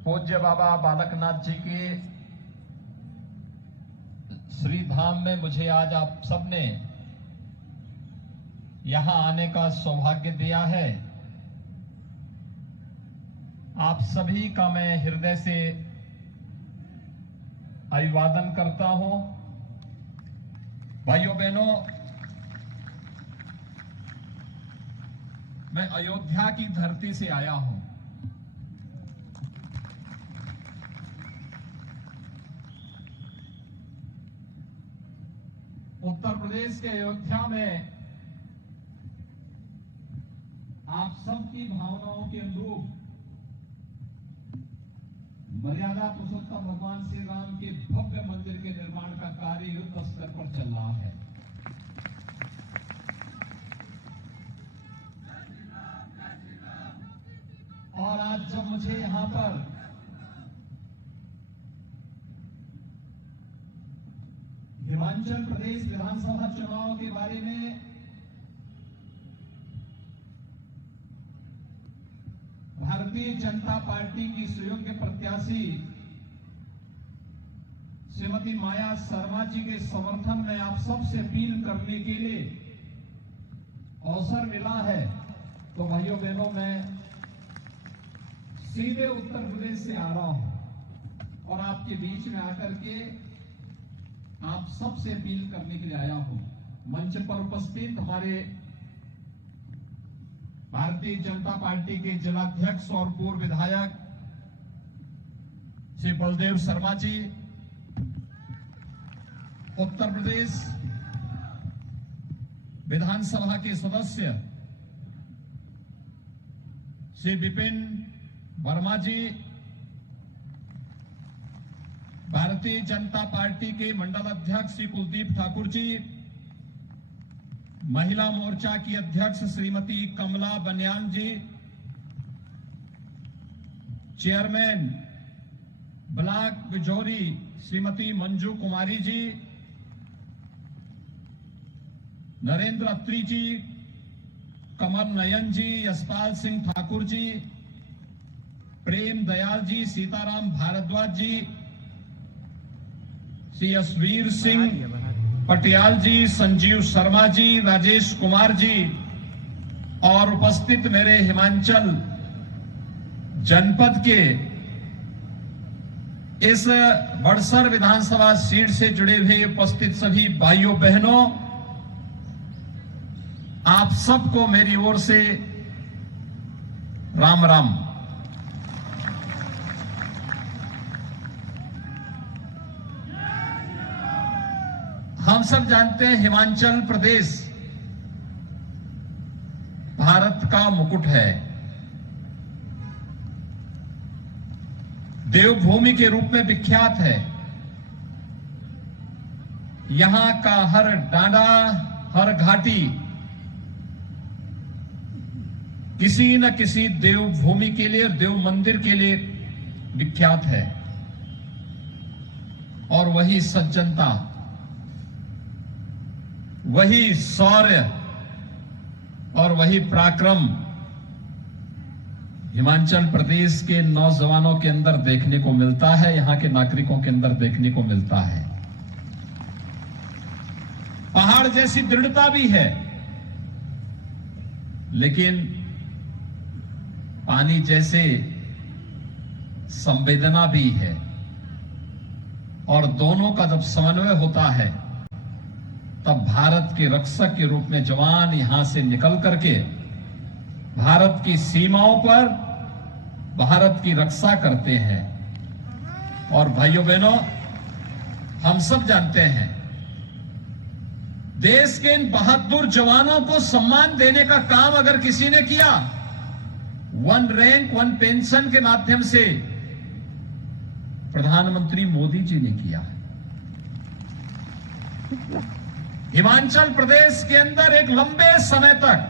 पूज्य बाबा बालकनाथ जी के श्री धाम में मुझे आज आप सबने यहां आने का सौभाग्य दिया है। आप सभी का मैं हृदय से अभिवादन करता हूं। भाइयों बहनों, मैं अयोध्या की धरती से आया हूं। उत्तर प्रदेश के अयोध्या में आप सबकी भावनाओं के अनुरूप मर्यादा पुरुषोत्तम भगवान श्री राम के भव्य मंदिर के निर्माण का कार्य युद्ध स्तर पर चल रहा है। और आज जब मुझे यहां पर हिमाचल प्रदेश विधानसभा चुनाव के बारे में भारतीय जनता पार्टी की सुयोग्य प्रत्याशी श्रीमती माया शर्मा जी के समर्थन में आप सबसे अपील करने के लिए अवसर मिला है, तो भाइयों बहनों, मैं सीधे उत्तर प्रदेश से आ रहा हूं और आपके बीच में आकर के आप सबसे अपील करने के लिए आया हूं। मंच पर उपस्थित हमारे भारतीय जनता पार्टी के जिलाध्यक्ष और पूर्व विधायक श्री बलदेव शर्मा जी, उत्तर प्रदेश विधानसभा के सदस्य श्री विपिन वर्मा जी, भारतीय जनता पार्टी के मंडल अध्यक्ष श्री कुलदीप ठाकुर जी, महिला मोर्चा की अध्यक्ष श्रीमती कमला बनियाल जी, चेयरमैन ब्लॉक बिजौरी श्रीमती मंजू कुमारी जी, नरेंद्र अत्री जी, कमल नयन जी, यशपाल सिंह ठाकुर जी, प्रेम दयाल जी, सीताराम भारद्वाज जी, श्री यशवीर सिंह पटियाल जी, संजीव शर्मा जी, राजेश कुमार जी और उपस्थित मेरे हिमाचल जनपद के इस बड़सर विधानसभा सीट से जुड़े हुए उपस्थित सभी भाइयों बहनों, आप सबको मेरी ओर से राम राम। हम सब जानते हैं हिमाचल प्रदेश भारत का मुकुट है, देवभूमि के रूप में विख्यात है। यहां का हर डांडा, हर घाटी किसी न किसी देवभूमि के लिए, देव मंदिर के लिए विख्यात है। और वही सज्जनता, वही शौर्य और वही पराक्रम हिमाचल प्रदेश के नौजवानों के अंदर देखने को मिलता है, यहां के नागरिकों के अंदर देखने को मिलता है। पहाड़ जैसी दृढ़ता भी है, लेकिन पानी जैसे संवेदना भी है। और दोनों का जब समन्वय होता है, तब भारत के रक्षक के रूप में जवान यहां से निकल करके भारत की सीमाओं पर भारत की रक्षा करते हैं। और भाइयों बहनों, हम सब जानते हैं, देश के इन बहादुर जवानों को सम्मान देने का काम अगर किसी ने किया, वन रैंक वन पेंशन के माध्यम से प्रधानमंत्री मोदी जी ने किया है। हिमाचल प्रदेश के अंदर एक लंबे समय तक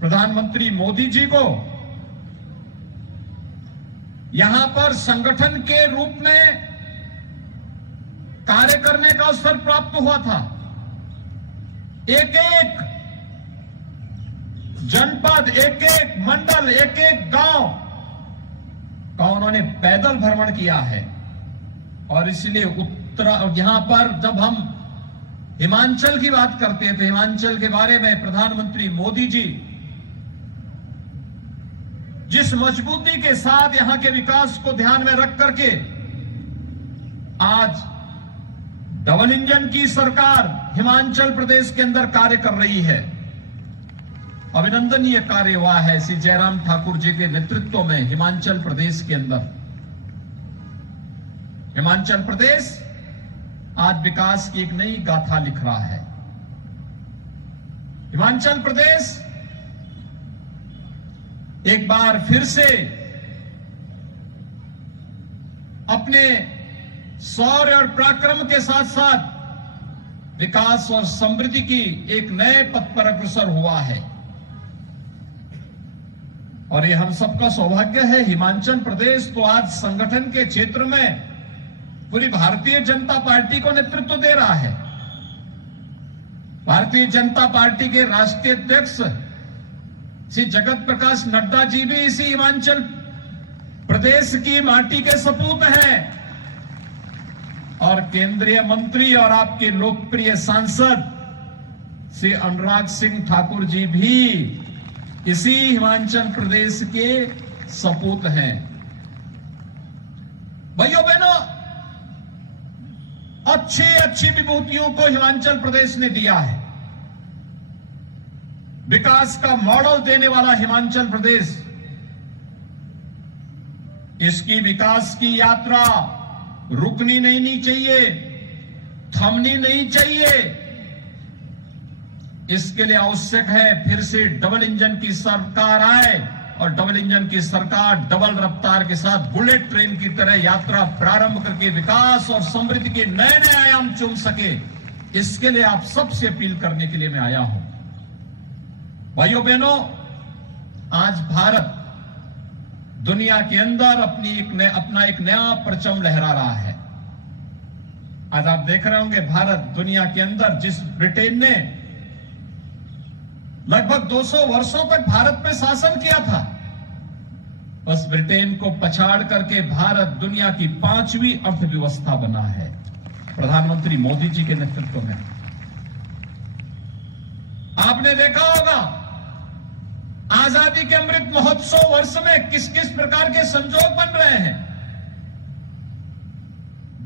प्रधानमंत्री मोदी जी को यहां पर संगठन के रूप में कार्य करने का अवसर प्राप्त हुआ था। एक एक जनपद, एक एक मंडल, एक एक गांव का उन्होंने पैदल भ्रमण किया है। और इसलिए यहां पर जब हम हिमाचल की बात करते हैं तो हिमाचल के बारे में प्रधानमंत्री मोदी जी जिस मजबूती के साथ यहां के विकास को ध्यान में रख करके आज डबल इंजन की सरकार हिमाचल प्रदेश के अंदर कार्य कर रही है, अभिनंदनीय कार्य हुआ है श्री जयराम ठाकुर जी के नेतृत्व में हिमाचल प्रदेश के अंदर। हिमाचल प्रदेश आज विकास की एक नई गाथा लिख रहा है। हिमाचल प्रदेश एक बार फिर से अपने शौर्य और पराक्रम के साथ साथ विकास और समृद्धि की एक नए पथ पर अग्रसर हुआ है। और ये हम सबका सौभाग्य है। हिमाचल प्रदेश तो आज संगठन के क्षेत्र में पूरी भारतीय जनता पार्टी को नेतृत्व दे रहा है। भारतीय जनता पार्टी के राष्ट्रीय अध्यक्ष श्री जगत प्रकाश नड्डा जी भी इसी हिमाचल प्रदेश की माटी के सपूत हैं और केंद्रीय मंत्री और आपके लोकप्रिय सांसद श्री अनुराग सिंह ठाकुर जी भी इसी हिमाचल प्रदेश के सपूत हैं। भाइयों बहनों, अच्छी विभूतियों को हिमाचल प्रदेश ने दिया है। विकास का मॉडल देने वाला हिमाचल प्रदेश, इसकी विकास की यात्रा रुकनी नहीं चाहिए, थमनी नहीं चाहिए। इसके लिए आवश्यक है फिर से डबल इंजन की सरकार आए और डबल इंजन की सरकार डबल रफ्तार के साथ बुलेट ट्रेन की तरह यात्रा प्रारंभ करके विकास और समृद्धि के नए नए आयाम चुन सके। इसके लिए आप सबसे अपील करने के लिए मैं आया हूं। भाइयों बहनों, आज भारत दुनिया के अंदर अपना एक नया परचम लहरा रहा है। आज आप देख रहे होंगे भारत दुनिया के अंदर जिस ब्रिटेन ने लगभग 200 वर्षों तक भारत में शासन किया था, उस ब्रिटेन को पछाड़ करके भारत दुनिया की 5वीं अर्थव्यवस्था बना है प्रधानमंत्री मोदी जी के नेतृत्व में। आपने देखा होगा आजादी के अमृत महोत्सव वर्ष में किस किस प्रकार के संजोग बन रहे हैं।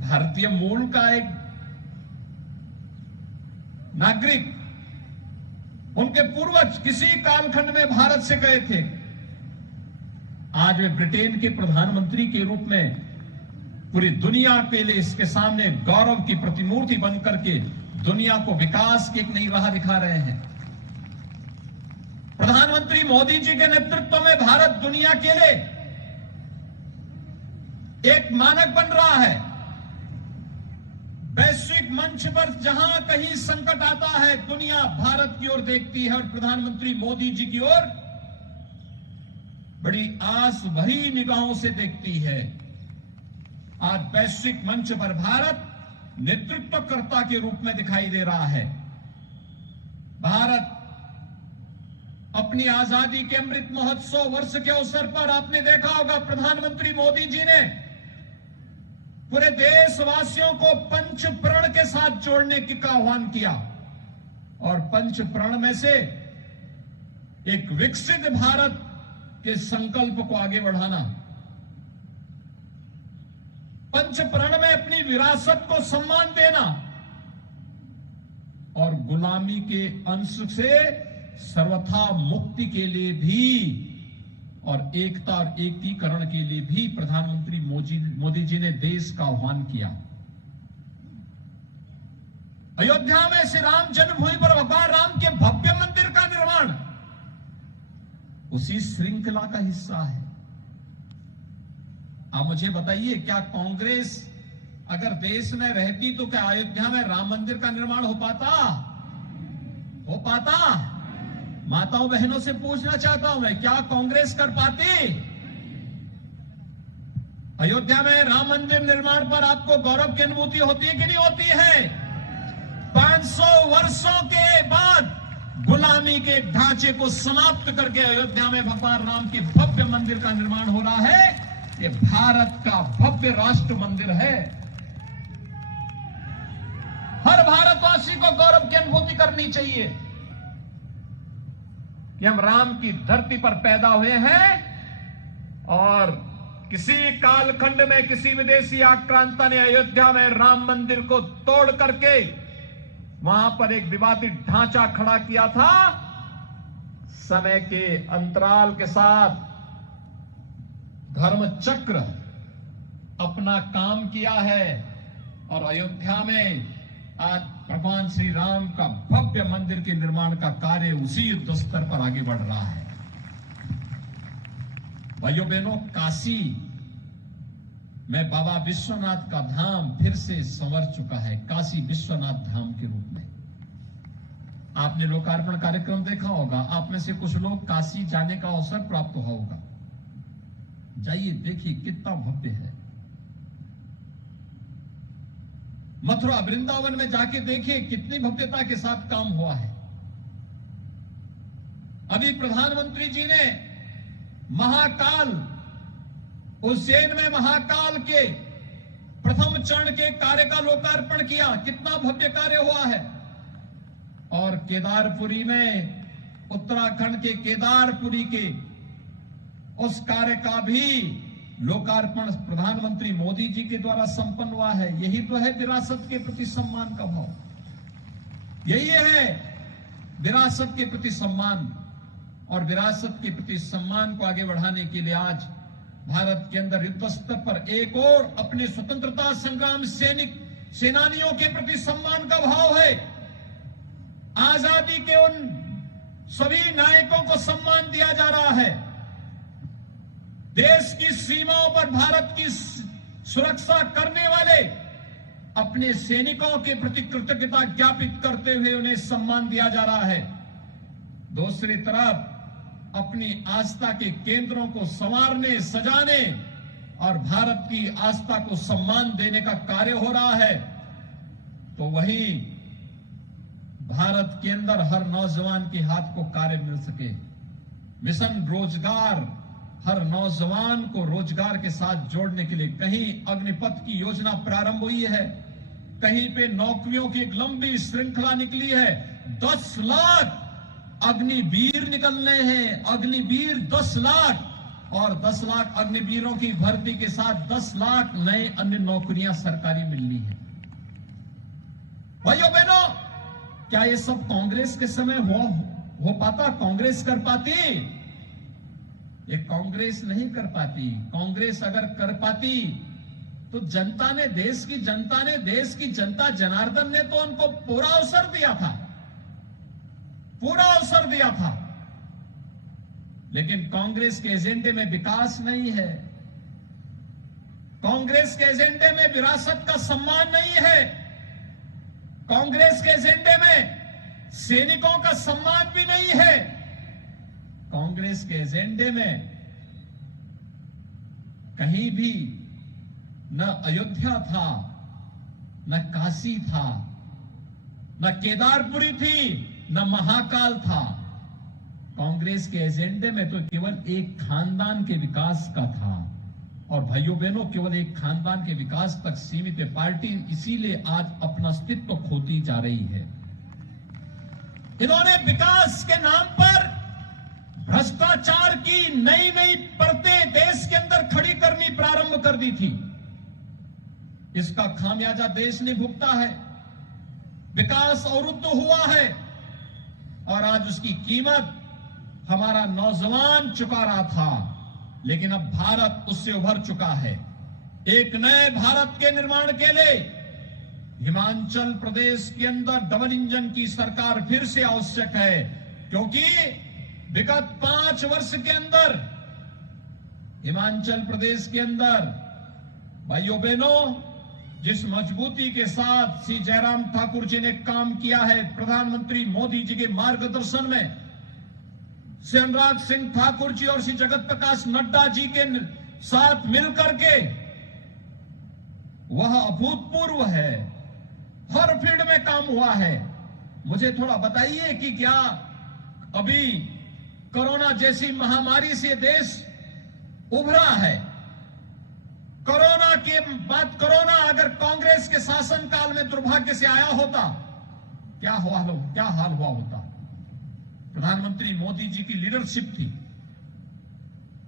भारतीय मूल का एक नागरिक, उनके पूर्वज किसी कालखंड में भारत से गए थे, आज वे ब्रिटेन के प्रधानमंत्री के रूप में पूरी दुनिया के लिए इसके सामने गौरव की प्रतिमूर्ति बनकर के दुनिया को विकास की एक नई राह दिखा रहे हैं। प्रधानमंत्री मोदी जी के नेतृत्व में भारत दुनिया के लिए एक मानक बन रहा है। वैश्विक मंच पर जहां कहीं संकट आता है, दुनिया भारत की ओर देखती है और प्रधानमंत्री मोदी जी की ओर बड़ी आस भरी निगाहों से देखती है। आज वैश्विक मंच पर भारत नेतृत्वकर्ता के रूप में दिखाई दे रहा है। भारत अपनी आजादी के अमृत महोत्सव वर्ष के अवसर पर आपने देखा होगा प्रधानमंत्री मोदी जी ने पूरे देशवासियों को पंच प्रण के साथ जोड़ने का आह्वान किया और पंच प्रण में से एक विकसित भारत के संकल्प को आगे बढ़ाना, पंच प्रण में अपनी विरासत को सम्मान देना और गुलामी के अंश से सर्वथा मुक्ति के लिए भी और एकता और एकीकरण के लिए भी प्रधानमंत्री मोदी जी ने देश का आह्वान किया। अयोध्या में श्री राम जन्मभूमि पर भगवान राम के भव्य मंदिर का निर्माण उसी श्रृंखला का हिस्सा है। आप मुझे बताइए, क्या कांग्रेस अगर देश में रहती तो क्या अयोध्या में राम मंदिर का निर्माण हो पाता? माताओं बहनों से पूछना चाहता हूं मैं, क्या कांग्रेस कर पाती? अयोध्या में राम मंदिर निर्माण पर आपको गौरव की अनुभूति होती है कि नहीं होती है? 500 वर्षों के बाद गुलामी के ढांचे को समाप्त करके अयोध्या में भगवान राम के भव्य मंदिर का निर्माण हो रहा है। ये भारत का भव्य राष्ट्र मंदिर है। हर भारतवासी को गौरव की अनुभूति करनी चाहिए कि हम राम की धरती पर पैदा हुए हैं और किसी कालखंड में किसी विदेशी आक्रांता ने अयोध्या में राम मंदिर को तोड़ करके वहां पर एक विवादित ढांचा खड़ा किया था। समय के अंतराल के साथ धर्म चक्र अपना काम किया है और अयोध्या में आज भगवान श्री राम का भव्य मंदिर के निर्माण का कार्य उसी युद्ध स्तर पर आगे बढ़ रहा है। भाइयों बहनों, काशी में बाबा विश्वनाथ का धाम फिर से संवर चुका है, काशी विश्वनाथ धाम के रूप में। आपने लोकार्पण कार्यक्रम देखा होगा, आप में से कुछ लोग काशी जाने का अवसर प्राप्त हुआ होगा। जाइए देखिए कितना भव्य है। मथुरा वृंदावन में जाके देखिए कितनी भव्यता के साथ काम हुआ है। अभी प्रधानमंत्री जी ने महाकाल उज्जैन में महाकाल के प्रथम चरण के कार्य का लोकार्पण किया, कितना भव्य कार्य हुआ है। और केदारपुरी में, उत्तराखंड के केदारपुरी के उस कार्य का भी लोकार्पण प्रधानमंत्री मोदी जी के द्वारा संपन्न हुआ है। यही तो है विरासत के प्रति सम्मान का भाव, यही है विरासत के प्रति सम्मान। और विरासत के प्रति सम्मान को आगे बढ़ाने के लिए आज भारत के अंदर युद्ध स्तर पर एक और अपने स्वतंत्रता संग्राम सेनानियों के प्रति सम्मान का भाव है। आजादी के उन सभी नायकों को सम्मान दिया जा रहा है। देश की सीमाओं पर भारत की सुरक्षा करने वाले अपने सैनिकों के प्रति कृतज्ञता ज्ञापित करते हुए उन्हें सम्मान दिया जा रहा है। दूसरी तरफ अपनी आस्था के केंद्रों को संवारने, सजाने और भारत की आस्था को सम्मान देने का कार्य हो रहा है। तो वहीं भारत के अंदर हर नौजवान के हाथ को कार्य मिल सके। मिशन रोजगार हर नौजवान को रोजगार के साथ जोड़ने के लिए कहीं अग्निपथ की योजना प्रारंभ हुई है, कहीं पे नौकरियों की एक लंबी श्रृंखला निकली है। 10 लाख अग्निवीर निकलने हैं, अग्निवीर 10 लाख, और 10 लाख अग्निवीरों की भर्ती के साथ 10 लाख नए अन्य नौकरियां सरकारी मिलनी है। भाइयों बहनों, क्या ये सब कांग्रेस के समय हो पाता? कांग्रेस कर पाती? ये कांग्रेस नहीं कर पाती। कांग्रेस अगर कर पाती तो जनता ने, देश की जनता ने, देश की जनता जनार्दन ने तो उनको पूरा अवसर दिया था, पूरा अवसर दिया था। लेकिन कांग्रेस के एजेंडे में विकास नहीं है, कांग्रेस के एजेंडे में विरासत का सम्मान नहीं है, कांग्रेस के एजेंडे में सैनिकों का सम्मान भी नहीं है। कांग्रेस के एजेंडे में कहीं भी न अयोध्या था, न काशी था, न केदारपुरी थी, न महाकाल था। कांग्रेस के एजेंडे में तो केवल एक खानदान के विकास का था। और भाइयों बहनों, केवल एक खानदान के विकास तक सीमित है पार्टी, इसीलिए आज अपना अस्तित्व खोती जा रही है। इन्होंने विकास के नाम पर भ्रष्टाचार की नई नई परतें देश के अंदर खड़ी करनी प्रारंभ कर दी थी। इसका खामियाजा देश ने भुगता है। विकास अवरुद्ध हुआ है और आज उसकी कीमत हमारा नौजवान चुका रहा था। लेकिन अब भारत उससे उभर चुका है। एक नए भारत के निर्माण के लिए हिमाचल प्रदेश के अंदर डबल इंजन की सरकार फिर से आवश्यक है, क्योंकि विगत 5 वर्ष के अंदर हिमाचल प्रदेश के अंदर, भाइयों बहनों, जिस मजबूती के साथ श्री जयराम ठाकुर जी ने काम किया है, प्रधानमंत्री मोदी जी के मार्गदर्शन में, श्री अनुराग सिंह ठाकुर जी और श्री जगत प्रकाश नड्डा जी के साथ मिलकर के, वह अभूतपूर्व है। हर फील्ड में काम हुआ है। मुझे थोड़ा बताइए कि क्या अभी कोरोना जैसी महामारी से देश उभरा है? की बात करो ना, अगर कांग्रेस के शासनकाल में दुर्भाग्य से आया होता, क्या हाल हुआ होता। प्रधानमंत्री मोदी जी की लीडरशिप थी।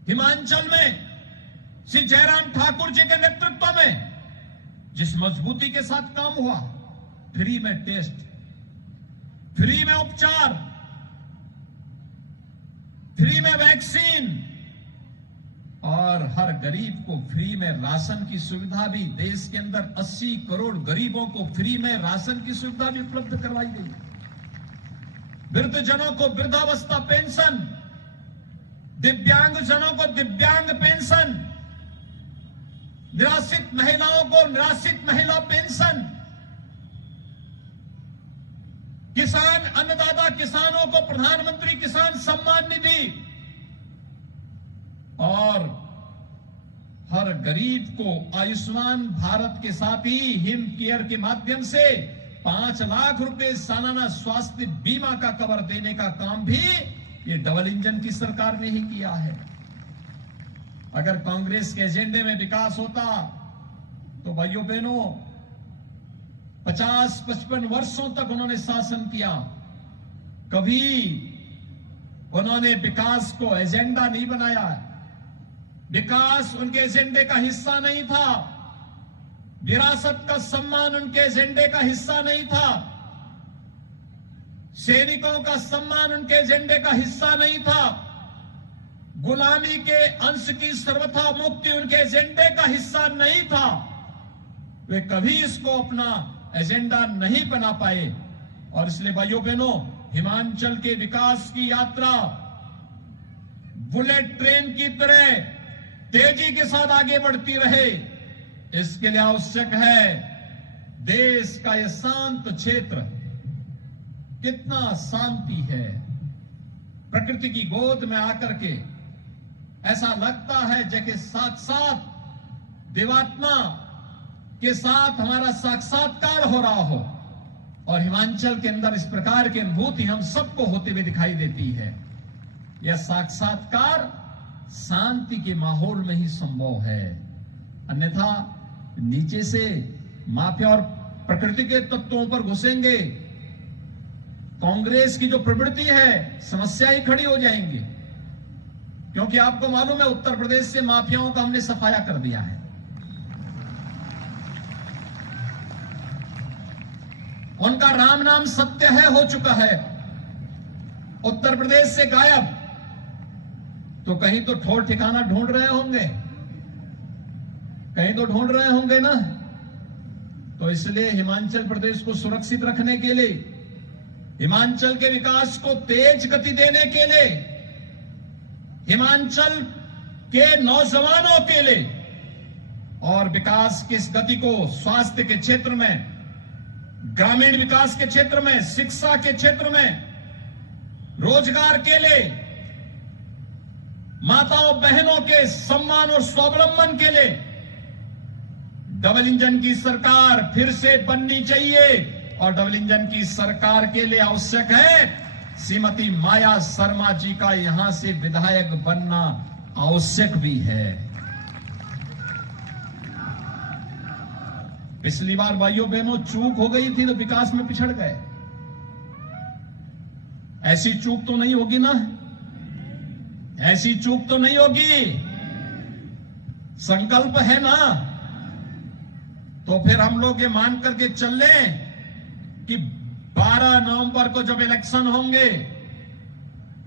हिमाचल में श्री जयराम ठाकुर जी के नेतृत्व में जिस मजबूती के साथ काम हुआ, फ्री में टेस्ट, फ्री में उपचार, फ्री में वैक्सीन और हर गरीब को फ्री में राशन की सुविधा भी, देश के अंदर 80 करोड़ गरीबों को फ्री में राशन की सुविधा भी उपलब्ध करवाई गई। वृद्धजनों को वृद्धावस्था पेंशन, दिव्यांगजनों को दिव्यांग पेंशन, निराश्रित महिलाओं को निराश्रित महिला पेंशन, किसान अन्नदाता किसानों को प्रधानमंत्री किसान सम्मान निधि और हर गरीब को आयुष्मान भारत के साथ ही हिम केयर के माध्यम से 5 लाख रुपए सालाना स्वास्थ्य बीमा का कवर देने का काम भी ये डबल इंजन की सरकार ने ही किया है। अगर कांग्रेस के एजेंडे में विकास होता तो भाइयों बहनों 50-55 वर्षों तक उन्होंने शासन किया, कभी उन्होंने विकास को एजेंडा नहीं बनाया। विकास उनके एजेंडे का हिस्सा नहीं था, विरासत का सम्मान उनके एजेंडे का हिस्सा नहीं था, सैनिकों का सम्मान उनके एजेंडे का हिस्सा नहीं था, गुलामी के अंश की सर्वथा मुक्ति उनके एजेंडे का हिस्सा नहीं था। वे कभी इसको अपना एजेंडा नहीं बना पाए और इसलिए भाइयों बहनों हिमाचल के विकास की यात्रा बुलेट ट्रेन की तरह तेजी के साथ आगे बढ़ती रहे। इसके लिए आवश्यक है देश का यह शांत क्षेत्र, कितना शांति है, प्रकृति की गोद में आकर के ऐसा लगता है जैसे साक्षात देवात्मा के साथ हमारा साक्षात्कार हो रहा हो। और हिमाचल के अंदर इस प्रकार की अनुभूति हम सबको होते हुए दिखाई देती है। यह साक्षात्कार शांति के माहौल में ही संभव है, अन्यथा नीचे से माफिया और प्रकृति के तत्वों पर घुसेंगे, कांग्रेस की जो प्रवृत्ति है समस्या ही खड़ी हो जाएंगी। क्योंकि आपको मालूम है उत्तर प्रदेश से माफियाओं का हमने सफाया कर दिया है। उनका राम नाम सत्य है हो चुका है। उत्तर प्रदेश से गायब, तो कहीं तो ठौर ठिकाना ढूंढ रहे होंगे, कहीं तो ढूंढ रहे होंगे ना। तो इसलिए हिमाचल प्रदेश को सुरक्षित रखने के लिए, हिमाचल के विकास को तेज गति देने के लिए, हिमाचल के नौजवानों के लिए और विकास की इस गति को स्वास्थ्य के क्षेत्र में, ग्रामीण विकास के क्षेत्र में, शिक्षा के क्षेत्र में, रोजगार के लिए, माताओं बहनों के सम्मान और स्वावलंबन के लिए डबल इंजन की सरकार फिर से बननी चाहिए। और डबल इंजन की सरकार के लिए आवश्यक है श्रीमती माया शर्मा जी का यहां से विधायक बनना आवश्यक भी है। पिछली बार भाइयों बहनों चूक हो गई थी तो विकास में पिछड़ गए, ऐसी चूक तो नहीं होगी ना, ऐसी चूक तो नहीं होगी। संकल्प है ना, तो फिर हम लोग ये मान करके चल लें कि 12 नवंबर को जब इलेक्शन होंगे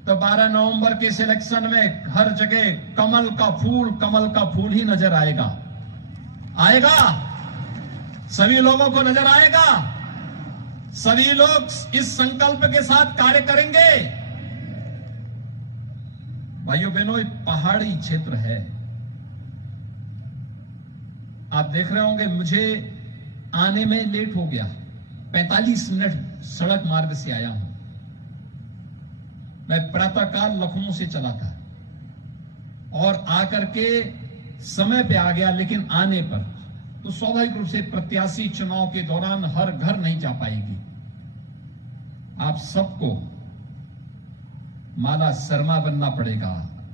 तो 12 नवंबर के इस इलेक्शन में हर जगह कमल का फूल ही नजर आएगा। आएगा, सभी लोगों को नजर आएगा, सभी लोग इस संकल्प के साथ कार्य करेंगे। भाइयों बहनों, एक पहाड़ी क्षेत्र है, आप देख रहे होंगे मुझे आने में लेट हो गया, 45 मिनट सड़क मार्ग से आया हूं। मैं प्रातःकाल लखनऊ से चला था और आकर के समय पे आ गया, लेकिन आने पर तो स्वाभाविक रूप से प्रत्याशी चुनाव के दौरान हर घर नहीं जा पाएगी। आप सबको माला शर्मा बनना पड़ेगा,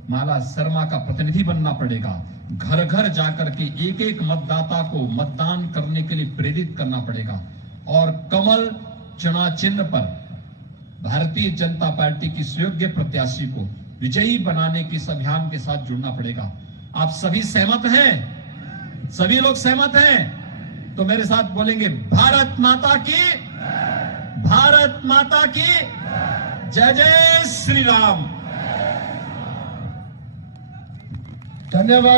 माला शर्मा का प्रतिनिधि बनना पड़ेगा, घर घर जाकर के एक एक मतदाता को मतदान करने के लिए प्रेरित करना पड़ेगा और कमल चुनाव चिन्ह पर भारतीय जनता पार्टी की सुयोग्य प्रत्याशी को विजयी बनाने की इस अभियान के साथ जुड़ना पड़ेगा। आप सभी सहमत हैं? सभी लोग सहमत हैं? तो मेरे साथ बोलेंगे भारत माता की, भारत माता की जय जय श्री राम। धन्यवाद।